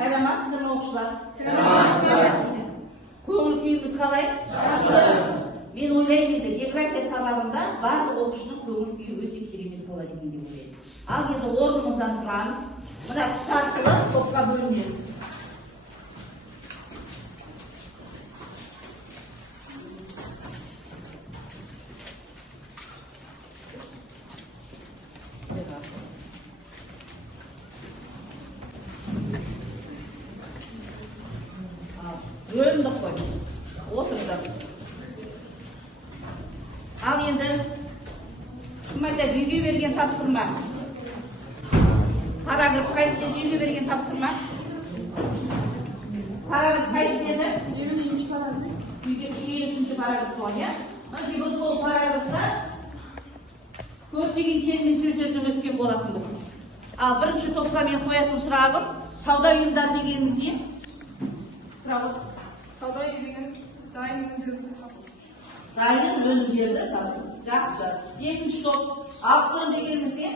Саламатсыздар ма оқушылар? Саламатсыздар. Көңіл күйіңіз қалай? Жақсы. Мен ойлаймын енді география сабағында барлық оқушының көңіл күйі өте керемет болады екен деп ойлаймын. Ал енді орнымыздан тұрамыз. Мына түс арқылы топқа бөлінеміз. Бөліндік қой. Отырдық. Ал енді кім айтады, үйге берген тапсырма? Параграф қайсы үйге берген тапсырма? Параграф қайсы еді? 23 параграф. Үйге 23 параграф қой, иә? Кейбір сол параграфта көптеген термин сөздерді өткен болатынбыз. Ал бірінші топқа мен қоятын сұрағым, сауда ұйымдары дегеніміз не? Сауда үйі дегеніміз дайын өнімдерді сату. Дайын өнімдерді сату. Жақсы. Екінші топ, аукцион дегеніміз не?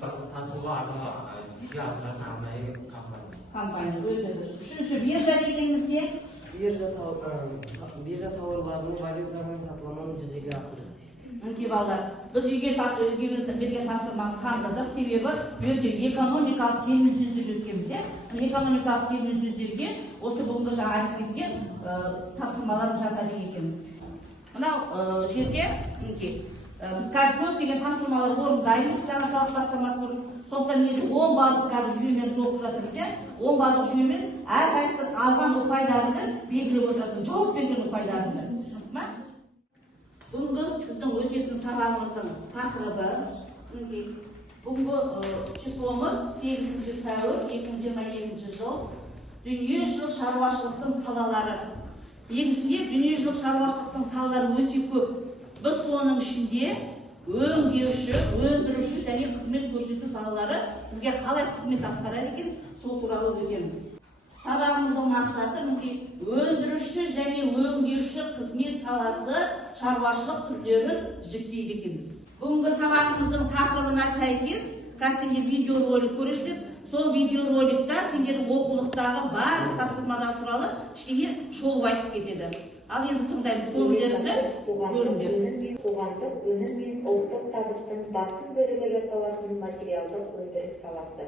Сатуға арналған жүзеге асыратын арнайы компания. Өте дұрыс. Үшінші, биржа дегеніміз не? Биржа тауарларының валютаның сатылымын жүзеге асыру. Мінекей балалар, біз үйге берген тапсырманы қандырдық, себебі өте экономикалық термин сөздер өткенбіз, иә? Экономикалық термин сөздерге осы бүгінгі жаңа айтып кеткен тапсырмаларын жазады екен. Мынау жерде, мінекей, біз қазір көптеген тапсырмалар орындаймыз, жаңа сабақ бастамас бұрын. Сондықтан енді 10 балдық қазір жүйемен оқып жатырмыз, иә? 10 балдық жүйемен әрқайсысы алған ұпайларını белгілеп отырасың, жауап берген ұпайларını. Түсініп ма? Бүгінгі біздің өтетін сабағымыздың тақырыбы, бүгінгі числомыз 8 сәуір 2022 жыл, дүниежүзілік шаруашылықтың салалары. Негізінде дүниежүзілік шаруашылықтың салалары өте көп. Біз соның ішінде өңдеуші, өндіруші және қызмет көрсету салалары бізге қалай қызмет атқарады екен, сол туралы өтеміз. Сабағымыздың мақсаты өндіруші және өңдеуші қызмет саласы шаруашылық түрлерін жіктейді екенбіз. Бүгінгі сабағымыздың тақырыбына сәйкес, сендер видеоролик көресіздер. Сол видеороликта сендердің оқулықтағы барлық тапсырмалар туралы кішкене шолып айтып кетеді. Ал енді тыңдаймыз көңілдерді бөлімдер. Қоғамдық өнім мен ұлттық табыстың басым бөлігі жасалатын материалдық өндіріс саласы.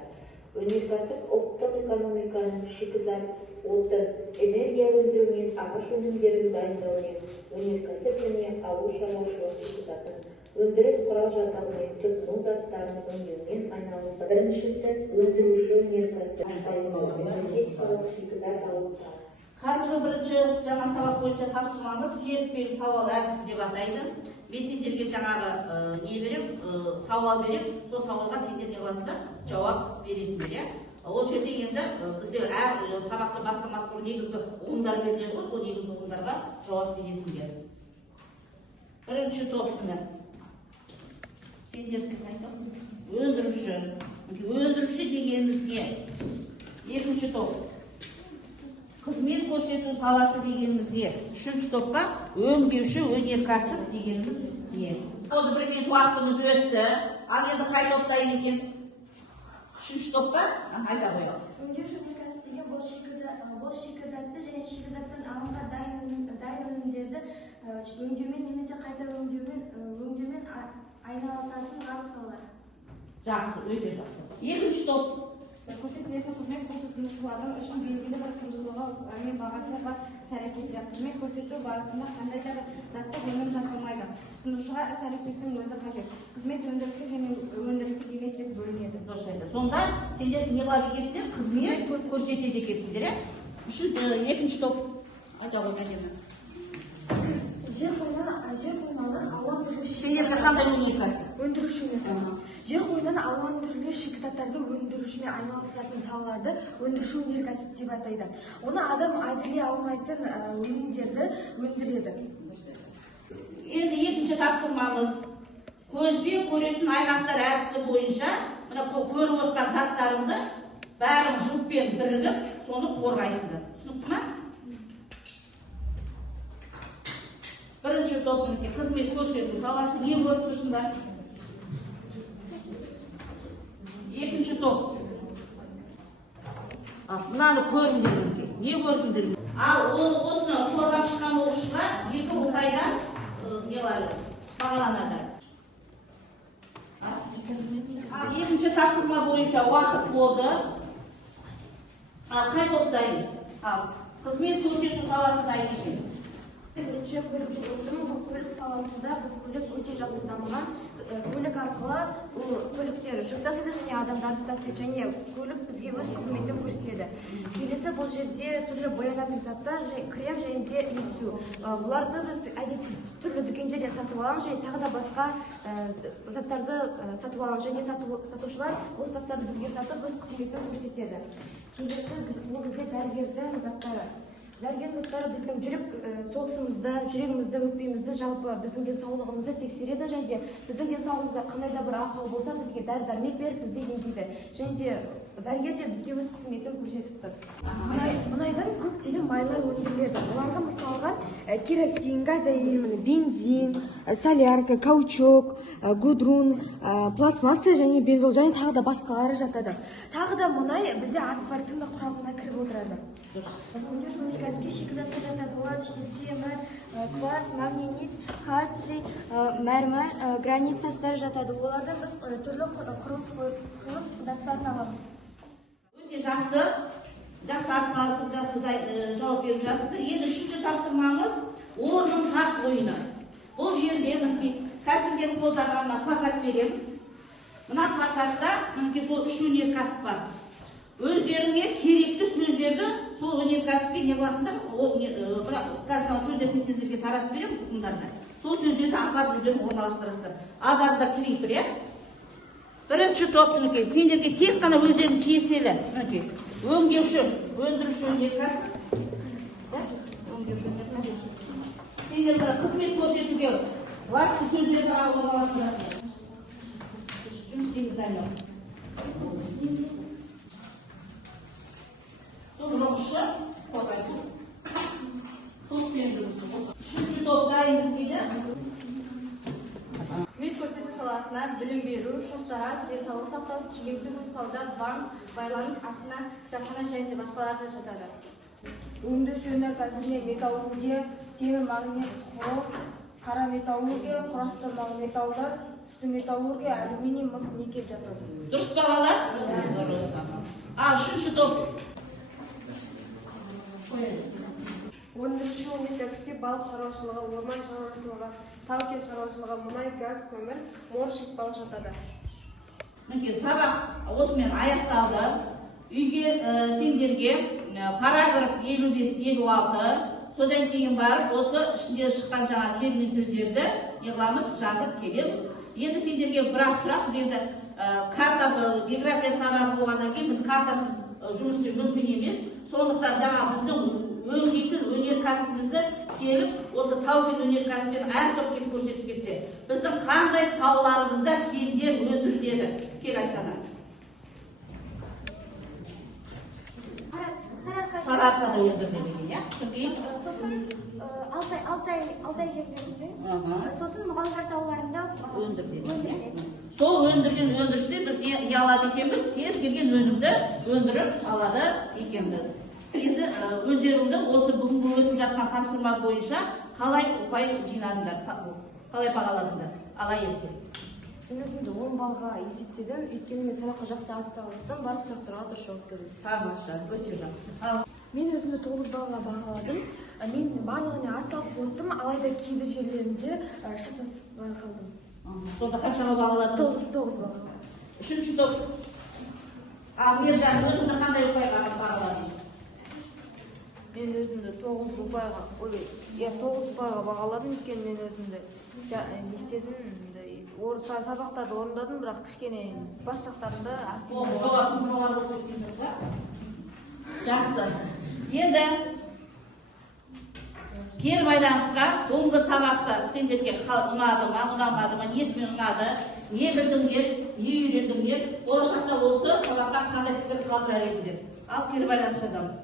Өнеркәсіп ұлттық экономиканың шикізат, отын, энергия өндіру мен ағаш өнімдерін дайындаумен, өнеркәсіп және ауыл шаруашылық шикізатын, өндіріс құрал-жабдығы мен тұтыну заттарын өңдеумен айналысады. Біріншісі өндіруші өнеркәсіп, энергетикалық шикізат алу. Қазіргі бірінші жаңа сабақ бойынша тапсырмамыз серіппелі сауал әдісі деп атайды. Мен сендерге жаңағы не берем, сауал берем, сол сауалға сендер не қыласыңдар, жауап бересіңдер, иә? Ол жерде енді бізде әр сабақты бастамас бұрын негізгі ұғымдар беріледі ғой, сол негізгі ұғымдарға жауап бересіңдер. Бірінші топында сендер өндіруші. Өндіруші дегеніміз не? Екінші топ. Қызмет көрсету саласы дегеніміз не? Үшінші топқа өңдеуші өнеркәсіп дегеніміз не? Оны бір минут уақытымыз өтті. Ал енді қай топтайын екен? Үшінші топқа айта қояйық. Өңдеуші өнеркәсіп деген бұл шикізатты және шикізаттан алынған дайын өнімдерді өңдеумен немесе қайта өңдеумен айналысатын барлық салалар. Жақсы, өте жақсы. Екінші топ. Көрсетілетін қызмет көрсетушілердің үшін белгілі бір құндылығы мен бағасы бар іс-әрекеттер. Қызмет көрсету барысында қандай да бір заттық өнім жасалмайды. Тұтынушыға іс-әрекеттің өзі қажет. Қызмет өндірістік және өндірістік емес деп бөлінеді. Дұрыс айтты. Сонда сендер не қылады екенсіңдер? Қызмет көрсетеді екенсіңдер, иә? Екінші топ. Айта ғой әдемі. Жер қойнауынан алуан түрлі Сендерге қандай өнеркәсіп? өндіруші өнеркәсіп. Жер қойнауынан алуан түрлі шикізаттарды өндірушімен айналысатын салаларды өндіруші өнеркәсіп деп атайды. Оны адам әзірлей алмайтын өнімдерді өндіреді. Енді екінші тапсырмамыз. Көзбен көретін аймақтар әдісі бойынша мына көріп отқан заттарыңды бәрін жұппен бірігіп, соны қорғайсыңдар. Түсінікті ма? Бірінші топ қызмет көрсету саласы не болып тұрсыңдар? Екінші топ мынаны көріңдер мінекей. Не көрдіңдер? Ал осыны қорғап шыққан оқушыға 2 ұпайдан не бар? Бағаланады. Екінші тапсырма бойынша уақыт болды. Қай топ дайын? Қызмет көрсету саласы дайын екен. Бірінші көлік жүргіздім. Бұл көлік саласында бұл көлік өте жақсы дамыған. Көлік арқылы бұл көліктер жүк тасиды және адамдарды тасиды және көлік бізге өз қызметін көрсетеді. Келесі бұл жерде түрлі боянатын заттар, крем және де иісу. Бұларды біз әдетте түрлі дүкендерден сатып аламыз және тағы да басқа заттарды сатып аламыз және сатушылар осы заттарды бізге сатып өз қызметін көрсетеді. Келесі бұл бізде дәрігердің заттары. Дәрігер заттары біздің жүрек соғысымызды, жүрегімізді, өкпемізді, жалпы біздің денсаулығымызды тексереді және де біздің денсаулығымызда қандай да бір ақау болса бізге дәрі-дәрмек беріп бізді емдейді. Және де дәрігер де бізге өз қызметін көрсетіп тұр. Мұнайдан көптеген майлар өндіріледі. Оларға мысалға керосин, газ элемені, бензин, солярка, каучук, гудрун, пластмасса және бензол және тағы да басқалары жатады. Тағы да мұнай бізде асфальттың құрамына кіріп отырады. Өндіріс өнеркәсіпке шикізаттар жатады. Олардың ішінде темір, кварц, магнит, кальций, мәрмәр, гранит тастары жатады. Олардан біз түрлі құрылыс заттарын аламыз. Өте жақсы атсалысып, жақсы жауап беріп жатсыздар. Енді үшінші тапсырмамыз орнын тақ ойыны. Бұл жерде кәсіпкер қолдарға плакат беремін. Мына плакатта сол 3 өнеркәсіп бар. Өздеріңе керекті сөздерді сол өнеркәсіпке не қыласыңдар, қазір сөздерді сендерге таратып беремін ұқымдарда. Сол сөздерді апарып өздерің орналастырасыздар. Адарда кірей тұр, иә? Бірінші топтың сендерге тек қана өздерің тиесілі. Өңдеуші, өндіруші өнеркәсіп. Сендерді қызмет көрсетуге лайықты сөздерді орналастырасыздар. Жұмыс істеңіздер. Соңғышы қорғайды. Топпен жұмысы. Үшінші топ дайынбыз дейді. Қызмет көрсету саласына білім беру, шаштараз, денсаулық сақтау, киім-тігу, сауда, банк, байланыс, астана, кітапхана және басқалары да жатады. Өңдеуші өнеркәсібіне металлургия, темір, магнит, хром, қара металлургия, құрастырмалы металдар, түсті металлургия, алюминий, мыс, никель жатады. Дұрыс бағалар? Дұрыс. Ал үшінші топ. Өндіруші өнеркәсіпке балық шаруашылығы, орман шаруашылығы, тау-кен шаруашылығы, мұнай, газ, көмір, моршик балық жатады. Сабақ осымен аяқталды. Үйге сендерге параграф 55-56, содан кейін барып осы ішінде шыққан жаңа термин сөздерді неғыламыз, жазып келеміз. Енді сендерге бірақ сұрақ, біз енді карта, география сабағы болғаннан кейін біз картасыз жұмыс істеу мүмкін емес. Сондықтан жаңа біздің өңдейтін өнеркәсібімізді келіп, осы тау-кен өнеркәсібін әртүрлі келіп көрсетіп кетсе, біздің қандай тауларымызда кендер өндіріледі? Кел Айсана. Сарыарқада өндіріледі, иә? Сосын Алтай жерлерінде, сосын Мұғалжар тауларында өндіріледі. Сол өндірген өндірісте біз не алады екенбіз? Кез келген өнімді өндіріп алады екенбіз. Енді өздеріңді осы бүгінгі өтіп жатқан тапсырма бойынша қалай ұпай жинадыңдар, қалай бағаладыңдар? Алай етті. Мен өзімді 10 балға есептедім, өйткені мен сабаққа жақсы атсалыстым, барлық сұрақтарға дұрыс жауап бердім. Тамаша, өте жақсы. Мен өзімді 9 балға бағаладым. Мен барлығына атсалысып өттім, алайда кейбір жерлерінде шатасып қалдым. Сонда қаншаға бағаладыңыз? 9 балға. Үшінші топ. Мержан, өзіңді қандай ұпайға бағаладың? Мен өзімді 9 ұпайға бағаладым, өйткені мен өзімді естедім, сабақтарды орындадым, бірақ кішкене бас жақтарында жақсы. Енді кері байланысқа бүгінгі сабақта сендерге ұнады ма, ұнамады ма, несімен ұнады, не білдіңдер, не үйрендіңдер, болашақта осы сабаққа қандай пікір қалдырар едіңдер. Ал кері байланыс жазамыз.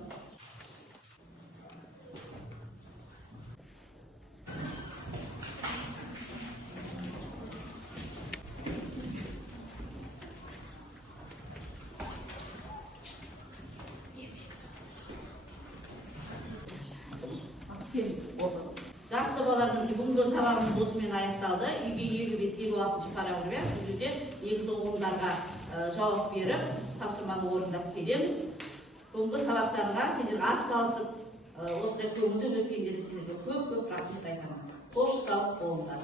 осы. Жақсы балалар, мінекей бүгінгі сабағымыз осымен аяқталды. Үйге 55-56 параграф, бұл жерде екі соғылымдарға жауап беріп, тапсырманы орындап келеміз. Бүгінгі сабақтарға сендер ат салысып, осындай көңілді өткендерді сендерге көп рахмет айтамын. Қош сау болыңдар.